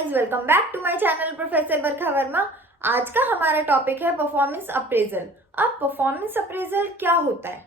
Guys, welcome back to my channel professor Barkha Verma. आज का हमारा टॉपिक है परफॉर्मेंस अप्रेजल। अब परफॉर्मेंस अप्रेजल क्या होता है?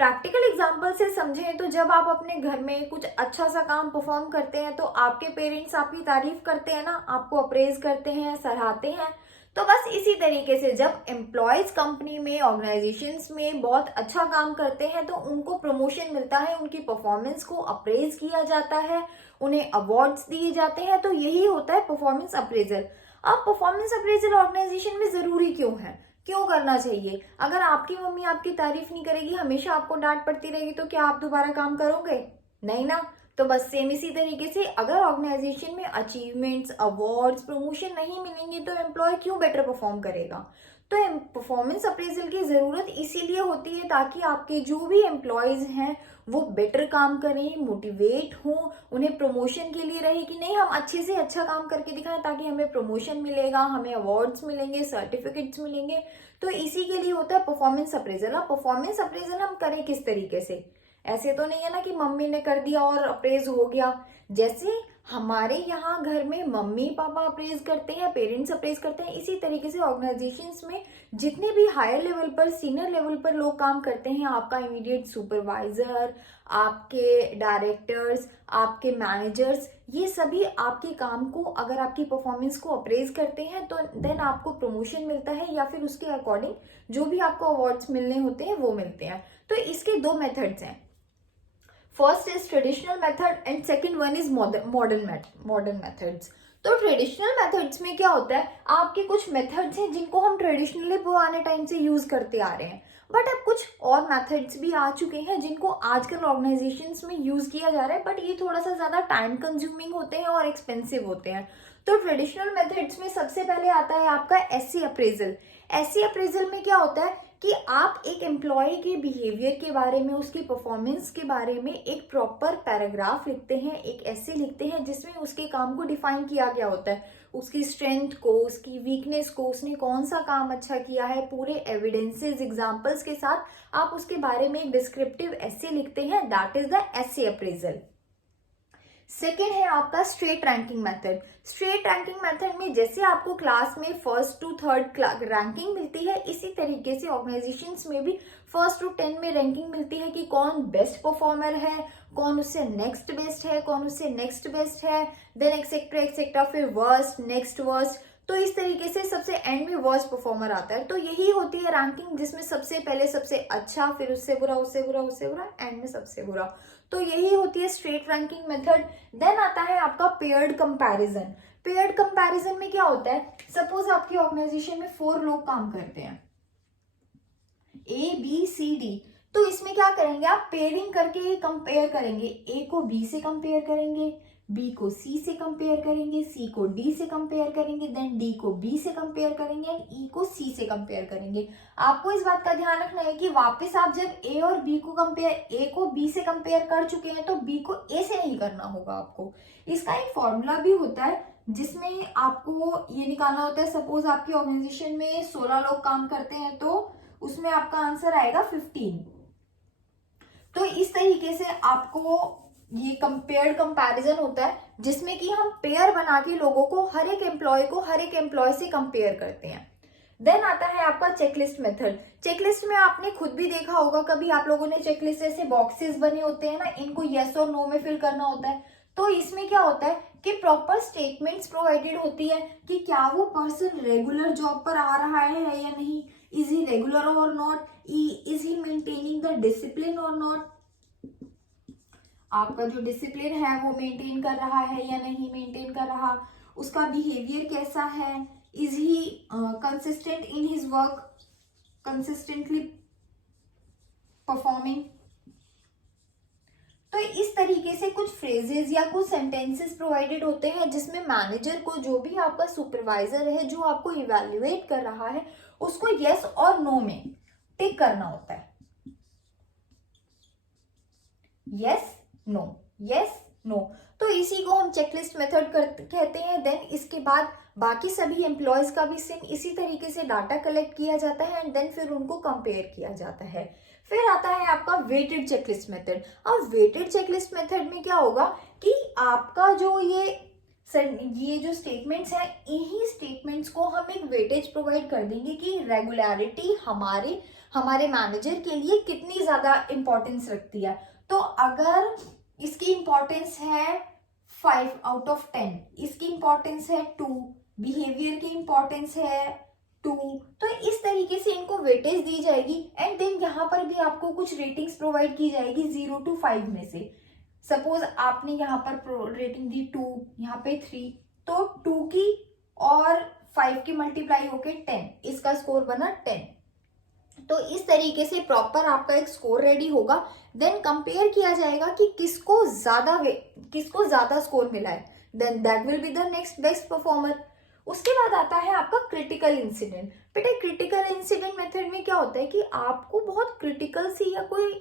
प्रैक्टिकल एग्जांपल से समझें तो जब आप अपने घर में कुछ अच्छा सा काम परफॉर्म करते हैं तो आपके पेरेंट्स आपकी तारीफ करते हैं ना, आपको अप्रेज करते हैं, सराहते हैं। तो बस इसी तरीके से जब एम्प्लॉयज कंपनी में, ऑर्गेनाइजेशंस में बहुत अच्छा काम करते हैं तो उनको प्रमोशन मिलता है, उनकी परफॉर्मेंस को अप्रेज किया जाता है, उन्हें अवार्ड्स दिए जाते हैं। तो यही होता है परफॉर्मेंस अप्रेजल। अब परफॉर्मेंस अप्रेजल ऑर्गेनाइजेशन में जरूरी क्यों है, क्यों करना चाहिए? अगर आपकी मम्मी आपकी तारीफ नहीं करेगी, हमेशा आपको डांट पड़ती रहेगी, तो क्या आप दोबारा काम करोगे? नहीं ना। तो बस सेम इसी तरीके से अगर ऑर्गेनाइजेशन में अचीवमेंट्स, अवार्ड्स, प्रमोशन नहीं मिलेंगे तो एम्प्लॉय क्यों बेटर परफॉर्म करेगा? तो परफॉर्मेंस अप्रेजल की जरूरत इसीलिए होती है ताकि आपके जो भी एम्प्लॉयज हैं वो बेटर काम करें, मोटिवेट हो, उन्हें प्रमोशन के लिए रहे कि नहीं, हम अच्छे से अच्छा काम करके दिखाएं ताकि हमें प्रमोशन मिलेगा, हमें अवार्ड्स मिलेंगे, सर्टिफिकेट्स मिलेंगे। तो इसी के लिए होता है परफॉर्मेंस अप्रेजल। अब परफॉर्मेंस अप्रेजल हम करें किस तरीके से? ऐसे तो नहीं है ना कि मम्मी ने कर दिया और अप्रेज हो गया। जैसे हमारे यहाँ घर में मम्मी पापा अप्रेज करते हैं, पेरेंट्स अप्रेज करते हैं, इसी तरीके से ऑर्गेनाइजेशंस में जितने भी हायर लेवल पर, सीनियर लेवल पर लोग काम करते हैं, आपका इमीडिएट सुपरवाइजर, आपके डायरेक्टर्स, आपके मैनेजर्स, ये सभी आपके काम को, अगर आपकी परफॉर्मेंस को अप्रेज करते हैं तो देन आपको प्रमोशन मिलता है या फिर उसके अकॉर्डिंग जो भी आपको अवार्ड्स मिलने होते हैं वो मिलते हैं। तो इसके दो मेथड्स हैं। First is traditional method and second one is modern methods. तो ट्रेडिशनल मेथड्स में क्या होता है, आपके कुछ मेथड्स हैं जिनको हम ट्रेडिशनली पुराने टाइम से यूज करते आ रहे हैं, बट अब कुछ और मेथड्स भी आ चुके हैं जिनको आजकल ऑर्गेनाइजेशंस में यूज किया जा रहा है, बट ये थोड़ा सा ज्यादा टाइम कंज्यूमिंग होते हैं और एक्सपेंसिव होते हैं। तो ट्रेडिशनल मेथड्स में सबसे पहले आता है आपका एससी अप्रेजल। एससी अप्रेजल में क्या होता है कि आप एक एम्प्लॉय के बिहेवियर के बारे में, उसकी परफॉर्मेंस के बारे में एक प्रॉपर पैराग्राफ लिखते हैं, एक एसे लिखते हैं जिसमें उसके काम को डिफाइन किया गया होता है, उसकी स्ट्रेंथ को, उसकी वीकनेस को, उसने कौन सा काम अच्छा किया है, पूरे एविडेंसेस, एग्जांपल्स के साथ आप उसके बारे में एक डिस्क्रिप्टिव एसे लिखते हैं। That is the essay appraisal. Second है आपका straight ranking method. Straight ranking method में जैसे आपको क्लास में फर्स्ट टू थर्ड रैंकिंग मिलती है, इसी तरीके से ऑर्गेनाइजेशंस में भी फर्स्ट टू 10 में रैंकिंग मिलती है कि कौन बेस्ट परफॉर्मर है, कौन उससे नेक्स्ट बेस्ट है, कौन उससे नेक्स्ट बेस्ट है, देन एक्सेट्रा एक्सेट्रा, फिर वर्स्ट, नेक्स्ट वर्स्ट। तो इस तरीके से सबसे एंड में वर्स्ट परफॉर्मर आता है। तो यही होती है रैंकिंग, जिसमें सबसे पहले सबसे अच्छा, फिर उससे बुरा, उससे बुरा, उससे बुरा, एंड में सबसे बुरा। तो यही होती है स्ट्रेट रैंकिंग मेथड। देन आता है आपका पेयर्ड कंपैरिजन। पेयर्ड कंपैरिजन में क्या होता है, सपोज आपकी ऑर्गेनाइजेशन में 4 लोग काम करते हैं, ABCD। तो इसमें क्या करेंगे, आप पेयरिंग करके कंपेयर करेंगे। ए को बी से कंपेयर करेंगे, बी को सी से कंपेयर करेंगे, सी को डी से कंपेयर करेंगे, देन डी को बी से कंपेयर करेंगे एंड ई को सी से कंपेयर करेंगे। आपको इस बात का ध्यान रखना है कि वापस आप जब ए और बी को कंपेयर, ए को बी से कंपेयर कर चुके हैं तो बी को ए से नहीं करना होगा आपको। इसका एक फॉर्मूला भी होता है जिसमें आपको ये निकालना होता है। सपोज आपकी ऑर्गेनाइजेशन में 16 लोग काम करते हैं तो उसमें आपका आंसर आएगा 15। तो इस तरीके से आपको ये कंपेयर्ड कंपैरिजन होता है जिसमें कि हम पेयर बना के लोगों को, हर एक एम्प्लॉय से कंपेयर करते हैं। देन आता है आपका चेकलिस्ट मेथड। चेकलिस्ट में आपने खुद भी देखा होगा, कभी आप लोगों ने चेकलिस्ट ऐसे बॉक्सेस बने होते हैं ना, इनको यस और नो में फिल करना होता है। तो इसमें क्या होता है कि प्रॉपर स्टेटमेंट्स प्रोवाइडेड होती है कि क्या वो पर्सन रेगुलर जॉब पर आ रहा है या नहीं, इज ही रेगुलर और not, is he maintaining the discipline और नॉट, आपका जो डिसिप्लिन है वो मेंटेन कर रहा है या नहीं मेंटेन कर रहा, उसका बिहेवियर कैसा है, is he consistent in his work, consistently performing. तो इस तरीके से कुछ फ्रेजेस या कुछ सेंटेंसेस प्रोवाइडेड होते हैं जिसमें मैनेजर को, जो भी आपका सुपरवाइजर है, जो आपको इवैल्यूएट कर रहा है, उसको यस और नो में टिक करना होता है। Yes no, yes no. तो इसी को हम चेकलिस्ट मेथड कहते हैं। देन इसके बाद बाकी सभी एम्प्लॉयज का भी सेम इसी तरीके से डाटा कलेक्ट किया जाता है एंड देन फिर उनको कंपेयर किया जाता है। फिर आता है आपका वेटेड चेकलिस्ट मेथड। अब वेटेड चेकलिस्ट मेथड में क्या होगा कि आपका जो ये सर ये जो स्टेटमेंट्स हैं, इन्हीं स्टेटमेंट्स को हम एक वेटेज प्रोवाइड कर देंगे कि रेगुलरिटी हमारे मैनेजर के लिए कितनी ज़्यादा इम्पोर्टेंस रखती है। तो अगर इसकी इम्पोर्टेंस है 5 आउट ऑफ 10, इसकी इम्पोर्टेंस है 2, बिहेवियर की इम्पोर्टेंस है 2, तो इस तरीके से इनको वेटेज दी जाएगी। एंड देन यहाँ पर भी आपको कुछ रेटिंग्स प्रोवाइड की जाएगी 0 to 5 में से। सपोज आपने यहाँ पर रेटिंग दी 2, यहाँ पे 3, तो 2 की और 5 की मल्टीप्लाई होके 10, इसका स्कोर बना 10। तो इस तरीके से प्रॉपर आपका एक स्कोर रेडी होगा। देन कंपेयर किया जाएगा कि किसको ज्यादा स्कोर मिला है, then that will be the next best performer. उसके बाद आता है आपका क्रिटिकल इंसिडेंट। बेटा क्रिटिकल इंसिडेंट मेथड में क्या होता है कि आपको बहुत क्रिटिकल सी या कोई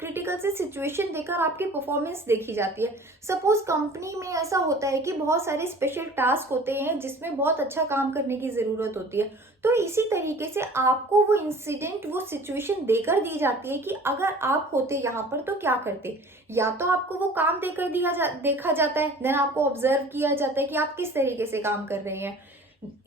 क्रिटिकल से सिचुएशन देकर आपकी परफॉर्मेंस देखी जाती है। सपोज कंपनी में ऐसा होता है कि बहुत सारे स्पेशल टास्क होते हैं जिसमें बहुत अच्छा काम करने की ज़रूरत होती है। तो इसी तरीके से आपको वो इंसिडेंट, वो सिचुएशन देकर दी जाती है कि अगर आप होते यहाँ पर तो क्या करते। या तो आपको वो काम देकर देखा जाता है, देन आपको ऑब्जर्व किया जाता है कि आप किस तरीके से काम कर रहे हैं।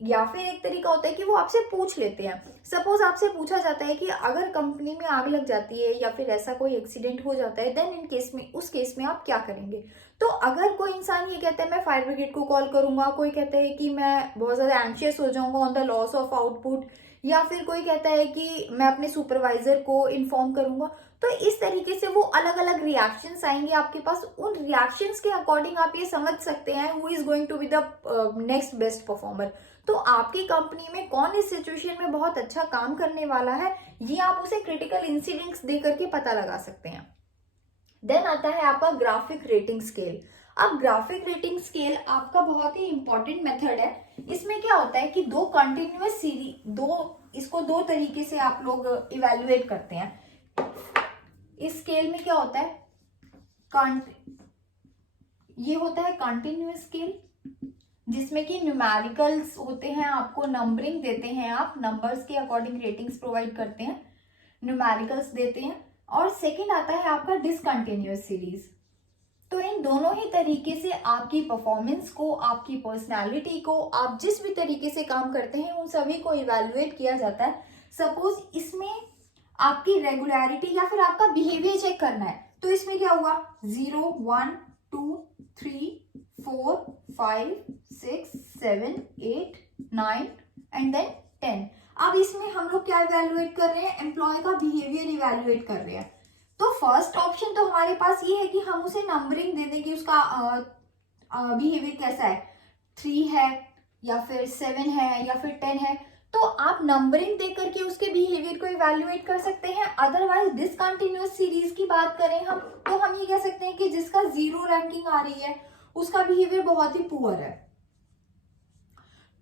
या फिर एक तरीका होता है कि वो आपसे पूछ लेते हैं। सपोज आपसे पूछा जाता है कि अगर कंपनी में आग लग जाती है या फिर ऐसा कोई एक्सीडेंट हो जाता है, देन उस केस में आप क्या करेंगे। तो अगर कोई इंसान ये कहता है मैं फायर ब्रिगेड को कॉल करूंगा, कोई कहता है कि मैं बहुत ज़्यादा एंशियस हो जाऊंगा on the loss of output, या फिर कोई कहता है कि मैं अपने सुपरवाइजर को इन्फॉर्म करूंगा, तो इस तरीके से वो अलग अलग रिएक्शंस आएंगे आपके पास। उन रिएक्शंस के अकॉर्डिंग आप ये समझ सकते हैं who is going to be the next best performer. तो आपकी कंपनी में कौन इस सिचुएशन में बहुत अच्छा काम करने वाला है, ये आप उसे क्रिटिकल इंसिडेंट्स दे करके पता लगा सकते हैं। देन आता है आपका ग्राफिक रेटिंग स्केल। अब ग्राफिक रेटिंग स्केल आपका बहुत ही इंपॉर्टेंट मेथड है। इसमें क्या होता है कि दो कंटिन्यूअस सीरीज, इसको दो तरीके से आप लोग इवेल्युएट करते हैं। इस स्केल में क्या होता है, ये होता है कंटिन्यूअस स्केल, जिसमें कि न्यूमेरिकल्स होते हैं, आपको नंबरिंग देते हैं, आप नंबर्स के अकॉर्डिंग रेटिंग्स प्रोवाइड करते हैं, न्यूमेरिकल्स देते हैं। और सेकंड आता है आपका डिसकंटिन्यूअस सीरीज। तो इन दोनों ही तरीके से आपकी परफॉर्मेंस को, आपकी पर्सनालिटी को, आप जिस भी तरीके से काम करते हैं उन सभी को इवैल्यूएट किया जाता है। सपोज इसमें आपकी रेगुलरिटी या फिर आपका बिहेवियर चेक करना है, तो इसमें क्या हुआ, 0, 1, 2, 3, 4, 5, 6, 7, 8, 9 एंड देन 10। अब इसमें हम लोग क्या इवैल्यूएट कर रहे हैं, एम्प्लॉय का बिहेवियर इवैल्यूएट कर रहे हैं। तो फर्स्ट ऑप्शन तो हमारे पास ये है कि हम उसे नंबरिंग दे दें कि उसका बिहेवियर कैसा है, 3 है या फिर 7 है या फिर 10 है। तो आप नंबरिंग दे करके उसके बिहेवियर को इवैल्यूएट कर सकते हैं। अदरवाइज डिसकंटिन्यूअस सीरीज की बात करें हम, तो हम ये कह सकते हैं कि जिसका 0 रैंकिंग आ रही है उसका बिहेवियर बहुत ही पुअर है,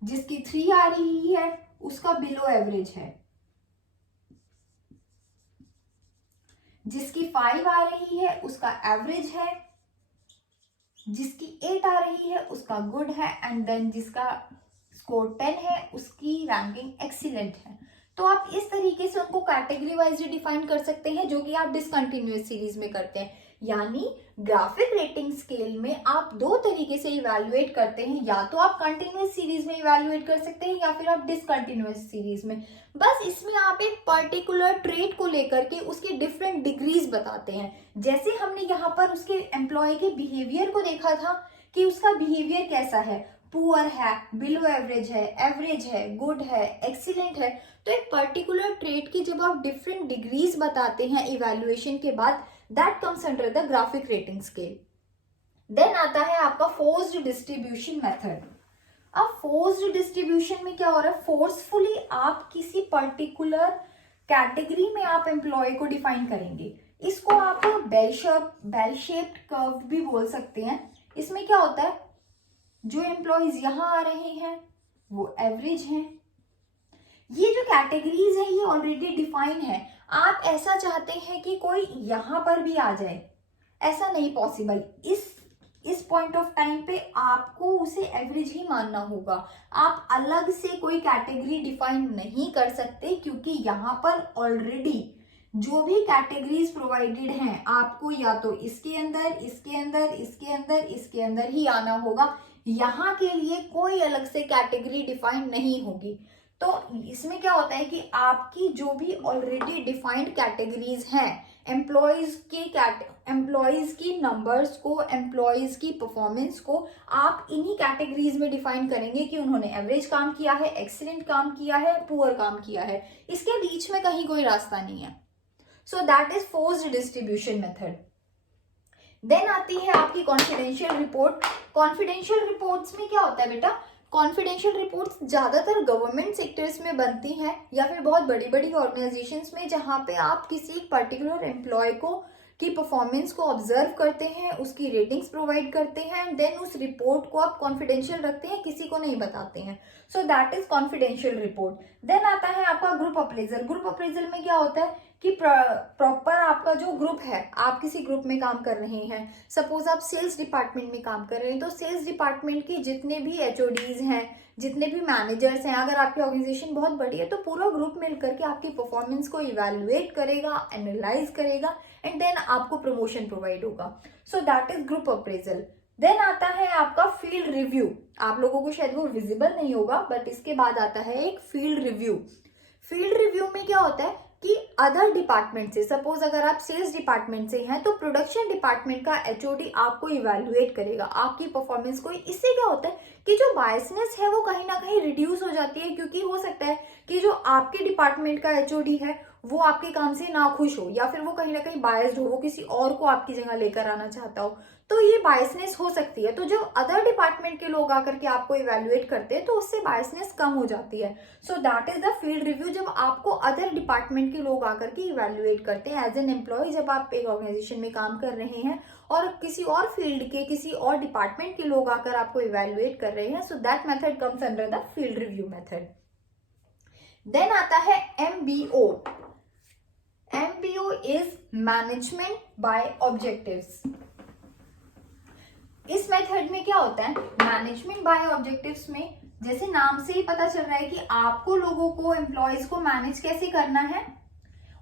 जिसकी 3 आ रही है उसका बिलो एवरेज है, जिसकी 5 आ रही है उसका एवरेज है, जिसकी 8 आ रही है उसका गुड है, एंड देन जिसका स्कोर 10 है उसकी रैंकिंग एक्सीलेंट है। तो आप इस तरीके से उनको कैटेगरी वाइज डिफाइन कर सकते हैं, जो कि आप डिसकंटिन्यूअस सीरीज में करते हैं। यानी ग्राफिक रेटिंग स्केल में आप दो तरीके से इवैल्यूएट करते हैं, या तो आप कंटिन्यूअस सीरीज में इवैल्यूएट कर सकते हैं या फिर आप डिसकंटिन्यूअस सीरीज में। बस इसमें आप एक पर्टिकुलर ट्रेट को लेकर के उसकी डिफरेंट डिग्रीज बताते हैं। जैसे हमने यहाँ पर उसके एम्प्लॉय के बिहेवियर को देखा था कि उसका बिहेवियर कैसा है, पुअर है, बिलो एवरेज है, गुड है, एक्सीलेंट है। तो एक पर्टिकुलर ट्रेट की जब आप डिफरेंट डिग्रीज बताते हैं इवैल्यूएशन के बाद, that comes under the graphic rating scale. Then आता है आपका फोर्स्ड डिस्ट्रीब्यूशन मेथड। अब फोर्स्ड डिस्ट्रीब्यूशन में क्या हो रहा है, फोर्सफुली आप किसी पर्टिकुलर कैटेगरी में आप एम्प्लॉय को डिफाइन करेंगे। इसको आप बेल शेप्ड कर्व भी बोल सकते हैं। इसमें क्या होता है, जो एम्प्लॉयज यहाँ आ रहे हैं वो एवरेज हैं। ये जो कैटेगरीज है ये ऑलरेडी डिफाइन है। आप ऐसा चाहते हैं कि कोई यहाँ पर भी आ जाए, ऐसा नहीं पॉसिबल। इस पॉइंट ऑफ टाइम पे आपको उसे एवरेज ही मानना होगा। आप अलग से कोई कैटेगरी डिफाइन नहीं कर सकते, क्योंकि यहाँ पर ऑलरेडी जो भी कैटेगरीज प्रोवाइडेड हैं आपको या तो इसके अंदर, इसके अंदर, इसके अंदर, इसके अंदर ही आना होगा। यहाँ के लिए कोई अलग से कैटेगरी डिफाइन नहीं होगी। तो इसमें क्या होता है कि आपकी जो भी ऑलरेडी डिफाइंड कैटेगरीज हैं, एम्प्लॉयज की नंबर्स को, एम्प्लॉयज की परफॉर्मेंस को आप इन्हीं कैटेगरीज में डिफाइन करेंगे कि उन्होंने एवरेज काम किया है, एक्सीलेंट काम किया है, पुअर काम किया है। इसके बीच में कहीं कोई रास्ता नहीं है। So that is forced distribution method. Then आती है आपकी कॉन्फिडेंशियल रिपोर्ट। कॉन्फिडेंशियल रिपोर्ट्स में क्या होता है बेटा, कॉन्फिडेंशियल रिपोर्ट्स ज्यादातर गवर्नमेंट सेक्टर्स में बनती हैं या फिर बहुत बड़ी बड़ी ऑर्गेनाइजेशंस में, जहां पे आप किसी पर्टिकुलर एम्प्लॉय को की परफॉर्मेंस को ऑब्जर्व करते हैं, उसकी रेटिंग्स प्रोवाइड करते हैं एंड देन उस रिपोर्ट को आप कॉन्फिडेंशियल रखते हैं, किसी को नहीं बताते हैं। So that is confidential report. Then आता है आपका ग्रुप अप्रेजल। ग्रुप अप्रेजल में क्या होता है कि प्रॉपर आपका जो ग्रुप है, आप किसी ग्रुप में काम कर रहे हैं, सपोज आप सेल्स डिपार्टमेंट में काम कर रहे हैं, तो सेल्स डिपार्टमेंट के जितने भी एचओडीज हैं, जितने भी मैनेजर्स हैं, अगर आपकी ऑर्गेनाइजेशन बहुत बड़ी है तो पूरा ग्रुप मिलकर के आपकी परफॉर्मेंस को इवेलुएट करेगा, एनालाइज करेगा एंड देन आपको प्रमोशन प्रोवाइड होगा। So that is group appraisal. Then आता है आपका फील्ड रिव्यू। आप लोगों को शायद वो विजिबल नहीं होगा, बट इसके बाद आता है एक फील्ड रिव्यू। फील्ड रिव्यू में क्या होता है कि अदर डिपार्टमेंट से, सपोज अगर आप सेल्स डिपार्टमेंट से हैं तो प्रोडक्शन डिपार्टमेंट का एचओडी आपको इवैल्यूएट करेगा आपकी परफॉर्मेंस को। इससे क्या होता है कि जो बायसनेस है वो कहीं ना कहीं रिड्यूस हो जाती है, क्योंकि हो सकता है कि जो आपके डिपार्टमेंट का एचओडी है वो आपके काम से ना खुश हो या फिर वो कहीं ना कहीं बायस्ड हो, वो किसी और को आपकी जगह लेकर आना चाहता हो, तो ये बायसनेस हो सकती है। तो जब अदर डिपार्टमेंट के लोग आकर के आपको इवैल्यूएट करते हैं तो उससे बायसनेस कम हो जाती है। So that is the field review, जब आपको अदर डिपार्टमेंट के लोग आकर के इवैल्यूएट करते हैं एज एन एम्प्लॉय। जब आप एक ऑर्गेनाइजेशन में काम कर रहे हैं और किसी और फील्ड के, किसी और डिपार्टमेंट के लोग आकर आपको इवैल्यूएट कर रहे हैं, so that method comes under the field review method. Then आता है MBO. MBO is management by objectives. इस मेथड में क्या होता है, मैनेजमेंट बाय ऑब्जेक्टिव्स में जैसे नाम से ही पता चल रहा है कि आपको लोगों को, एम्प्लॉयज को मैनेज कैसे करना है,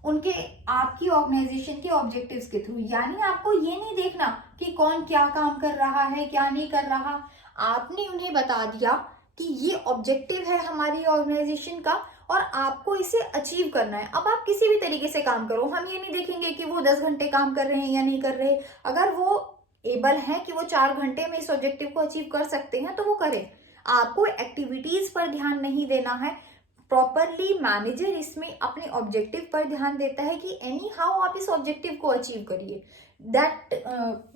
उनके, आपकी ऑर्गेनाइजेशन के ऑब्जेक्टिव्स के थ्रू। यानी आपको ये नहीं देखना कि कौन क्या काम कर रहा है, क्या नहीं कर रहा, आपने उन्हें बता दिया कि ये ऑब्जेक्टिव है हमारी ऑर्गेनाइजेशन का और आपको इसे अचीव करना है। अब आप किसी भी तरीके से काम करो, हम ये नहीं देखेंगे कि वो 10 घंटे काम कर रहे हैं या नहीं कर रहे। अगर वो एबल है कि वो 4 घंटे में इस ऑब्जेक्टिव को अचीव कर सकते हैं तो वो करें। आपको एक्टिविटीज पर ध्यान नहीं देना है। प्रॉपरली मैनेजर इसमें अपने ऑब्जेक्टिव पर ध्यान देता है कि एनी हाउ आप इस ऑब्जेक्टिव को अचीव करिए। That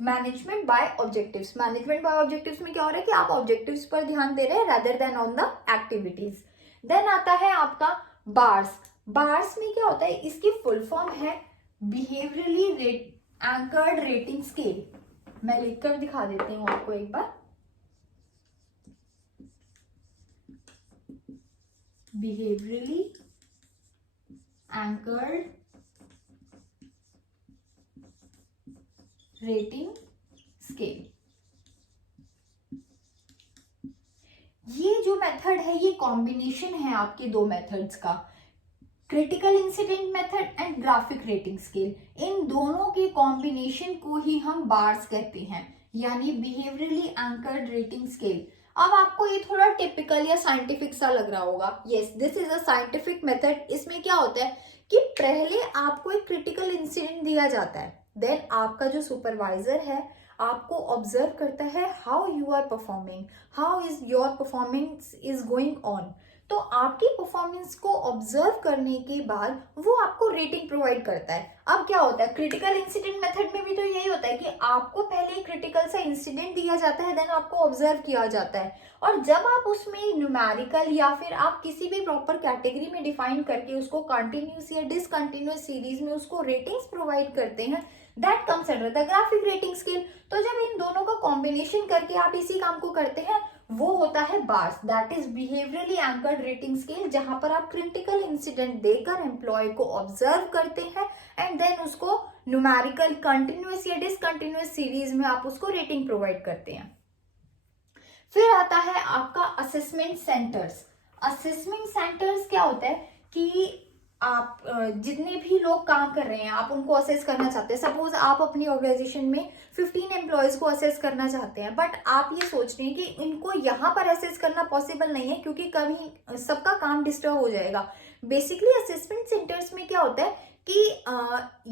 management by objectives. Management by objectives में क्या हो रहा है कि आप ऑब्जेक्टिव्स पर ध्यान दे रहे हैं rather than on the activities. Then आता है आपका बार्स। बार्स में क्या होता है, इसकी फुल फॉर्म है बिहेवियरली एंकर्ड रेटिंग स्केल। मैं लिखकर दिखा देती हूँ आपको एक बार। Behaviourally anchored rating scale. ये जो मेथड है ये कॉम्बिनेशन है आपके दो मेथड्स का, critical incident method and graphic rating scale. इन दोनों के कॉम्बिनेशन को ही हम बार्स कहते हैं, यानी बिहेवियरली एंकर्ड रेटिंग स्केल। अब आपको ये थोड़ा टिपिकल या साइंटिफिक सा लग रहा होगा। Yes, this is a scientific method. इसमें क्या होता है कि पहले आपको एक क्रिटिकल इंसिडेंट दिया जाता है, देन आपका जो सुपरवाइजर है आपको ऑब्जर्व करता है how you are performing, how is your performance is going on. तो आपकी परफॉर्मेंस को ऑब्जर्व करने के बाद वो आपको रेटिंग प्रोवाइड करता है। अब क्या होता है, क्रिटिकल इंसिडेंट मेथड में भी तो यही होता है कि आपको पहले क्रिटिकल सा इंसिडेंट दिया जाता है, देन आपको ऑब्जर्व किया जाता है, और जब आप उसमें न्यूमेरिकल या फिर आप किसी भी प्रॉपर कैटेगरी में डिफाइन करके उसको कंटिन्यूस या डिसकंटिन्यूस सीरीज में उसको रेटिंग्स प्रोवाइड करते हैं, that comes under the graphic rating scale. तो जब इन दोनों का कॉम्बिनेशन करके आप इसी काम को करते हैं वो होता है bars, that is behaviourally anchored rating scale, जहां पर आप क्रिटिकल इंसिडेंट देकर एम्प्लॉय को ऑब्जर्व करते हैं एंड देन उसको न्यूमेरिकल कंटिन्यूअस या डिसकंटिन्यूअस सीरीज में आप उसको रेटिंग प्रोवाइड करते हैं। फिर आता है आपका असेसमेंट सेंटर्स। असेसमेंट सेंटर्स क्या होता है कि आप जितने भी लोग काम कर रहे हैं आप उनको असेस करना चाहते हैं। सपोज आप अपनी ऑर्गेनाइजेशन में 15 एम्प्लॉयज को असेस करना चाहते हैं, बट आप ये सोच रहे हैं कि इनको यहाँ पर असेस करना पॉसिबल नहीं है क्योंकि कभी सबका काम डिस्टर्ब हो जाएगा। बेसिकली असेसमेंट सेंटर्स में क्या होता है कि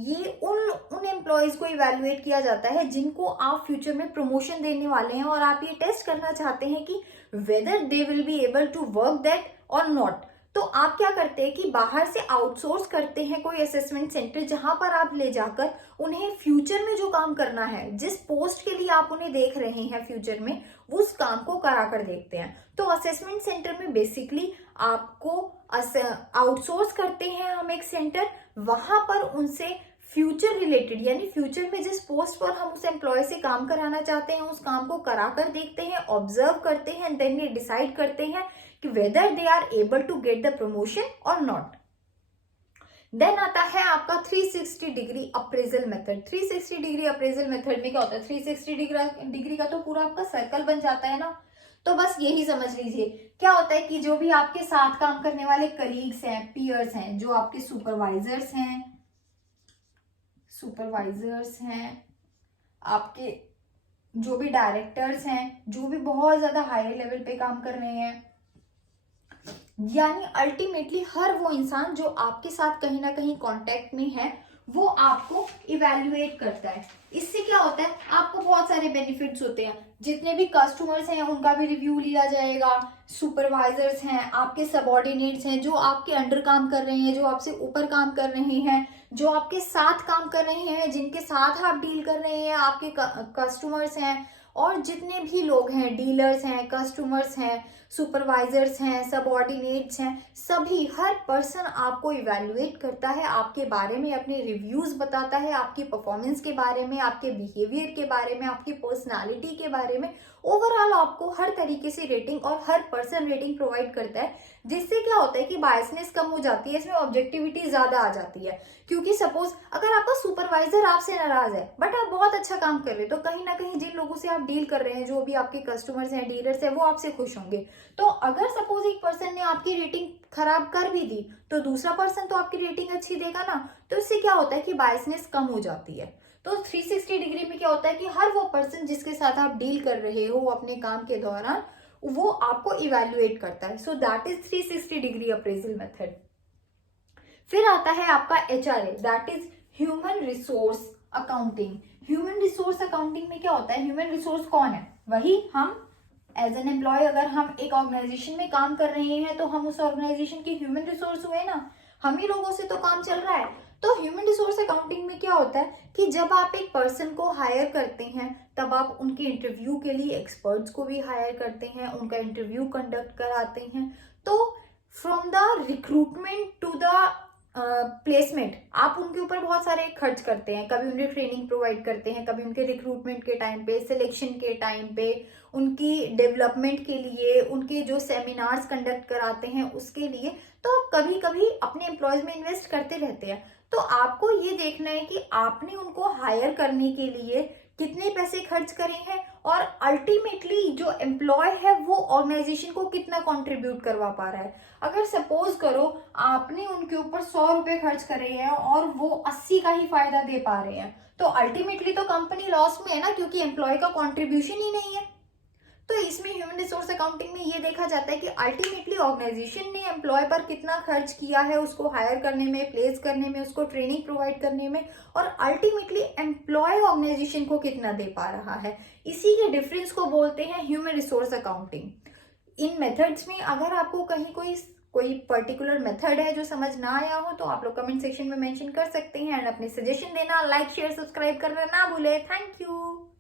ये उन एम्प्लॉयज को इवेल्युएट किया जाता है जिनको आप फ्यूचर में प्रमोशन देने वाले हैं, और आप ये टेस्ट करना चाहते हैं कि whether they will be able to work that और नॉट। तो आप क्या करते हैं कि बाहर से आउटसोर्स करते हैं कोई असेसमेंट सेंटर, जहां पर आप ले जाकर उन्हें फ्यूचर में जो काम करना है, जिस पोस्ट के लिए आप उन्हें देख रहे हैं फ्यूचर में, उस काम को करा कर देखते हैं। तो असेसमेंट सेंटर में बेसिकली आपको आउटसोर्स करते हैं हम एक सेंटर, वहां पर उनसे फ्यूचर रिलेटेड यानी फ्यूचर में जिस पोस्ट पर हम उस एम्प्लॉय से काम कराना चाहते हैं उस काम को करा कर देखते हैं, ऑब्जर्व करते हैं, देन ये डिसाइड करते हैं कि whether they are able to get the promotion और नॉट। देन आता है आपका 360 degree appraisal method. 360 degree appraisal method में क्या होता है, 360 डिग्री का तो पूरा आपका सर्कल बन जाता है ना। तो बस यही समझ लीजिए क्या होता है कि जो भी आपके साथ काम करने वाले कलीग्स हैं, पीयर्स हैं, जो आपके सुपरवाइजर्स हैं, आपके जो भी डायरेक्टर्स हैं, जो भी बहुत ज्यादा हाई लेवल पे काम कर रहे हैं, यानी अल्टीमेटली हर वो इंसान जो आपके साथ कहीं ना कहीं कांटेक्ट में है वो आपको इवेल्युएट करता है। इससे क्या होता है, आपको बहुत सारे बेनिफिट्स होते हैं। जितने भी कस्टमर्स हैं उनका भी रिव्यू लिया जाएगा, सुपरवाइजर्स हैं, आपके सबऑर्डिनेट्स हैं जो आपके अंडर काम कर रहे हैं, जो आपसे ऊपर काम कर रहे हैं, जो आपके साथ काम कर रहे हैं, जिनके साथ आप डील कर रहे हैं, आपके कस्टमर्स हैं, और जितने भी लोग हैं, डीलर्स हैं, कस्टमर्स हैं, सुपरवाइजर्स हैं, सबऑर्डिनेट्स हैं, सभी हर पर्सन आपको इवेल्युएट करता है, आपके बारे में अपने रिव्यूज बताता है, आपकी परफॉर्मेंस के बारे में, आपके बिहेवियर के बारे में, आपकी पर्सनालिटी के बारे में, ओवरऑल आपको हर तरीके से रेटिंग और हर पर्सन रेटिंग प्रोवाइड करता है। जिससे क्या होता है कि बायसनेस कम हो जाती है, इसमें ऑब्जेक्टिविटी ज्यादा आ जाती है। क्योंकि सपोज अगर आपका सुपरवाइजर आपसे नाराज है बट आप बहुत अच्छा काम कर रहे हैं, तो कहीं ना कहीं जिन लोगों से आप डील कर रहे हैं, जो भी आपके कस्टमर्स हैं, डीलर्स हैं, वो आपसे खुश होंगे। तो अगर सपोज एक पर्सन ने आपकी रेटिंग खराब कर भी दी तो दूसरा पर्सन तो आपकी रेटिंग अच्छी देगा ना। तो इससे क्या होता है कि बायसनेस कम हो जाती है। तो 360 डिग्री में क्या होता है कि हर वो पर्सन जिसके साथ आप डील कर रहे हो अपने काम के दौरान, वो आपको इवेल्युएट करता है। So that is 360 degree appraisal method. फिर आता है आपका HRA, that is human resource accounting. Human resource accounting में क्या होता है, ह्यूमन रिसोर्स कौन है, वही हम एज एन एम्प्लॉय। अगर हम एक ऑर्गेनाइजेशन में काम कर रहे हैं तो हम उस ऑर्गेनाइजेशन के ह्यूमन रिसोर्स हुए ना, हम ही लोगों से तो काम चल रहा है। तो ह्यूमन रिसोर्स अकाउंटिंग में क्या होता है कि जब आप एक पर्सन को हायर करते हैं तब आप उनके इंटरव्यू के लिए एक्सपर्ट्स को भी हायर करते हैं, उनका इंटरव्यू कंडक्ट कराते हैं। तो from the recruitment to the placement आप उनके ऊपर बहुत सारे खर्च करते हैं। कभी उन्हें ट्रेनिंग प्रोवाइड करते हैं, कभी उनके रिक्रूटमेंट के टाइम पे, सिलेक्शन के टाइम पे, उनकी डेवलपमेंट के लिए, उनके जो सेमिनार्स कंडक्ट कराते हैं उसके लिए। तो आप कभी कभी अपने एम्प्लॉयज में इन्वेस्ट करते रहते हैं। तो आपको ये देखना है कि आपने उनको हायर करने के लिए कितने पैसे खर्च करे हैं, और अल्टीमेटली जो एम्प्लॉय है वो ऑर्गेनाइजेशन को कितना कंट्रीब्यूट करवा पा रहा है। अगर सपोज करो आपने उनके ऊपर 100 रुपए खर्च करे हैं और वो 80 का ही फायदा दे पा रहे हैं, तो अल्टीमेटली तो कंपनी लॉस में है ना, क्योंकि एम्प्लॉय का कॉन्ट्रीब्यूशन ही नहीं है। तो इसमें ह्यूमन रिसोर्स अकाउंटिंग में ये देखा जाता है कि अल्टीमेटली ऑर्गेनाइजेशन ने एम्प्लॉय पर कितना खर्च किया है, उसको हायर करने में, प्लेस करने में, उसको ट्रेनिंग प्रोवाइड करने में, और अल्टीमेटली एम्प्लॉय ऑर्गेनाइजेशन को कितना दे पा रहा है। इसी के डिफरेंस को बोलते हैं ह्यूमन रिसोर्स अकाउंटिंग। इन मेथड्स में अगर आपको कहीं कोई पर्टिकुलर मेथड है जो समझ ना आया हो तो आप लोग कमेंट सेक्शन में मेंशन कर सकते हैं, एंड अपने सजेशन देना, लाइक शेयर सब्सक्राइब करना ना भूले। Thank you.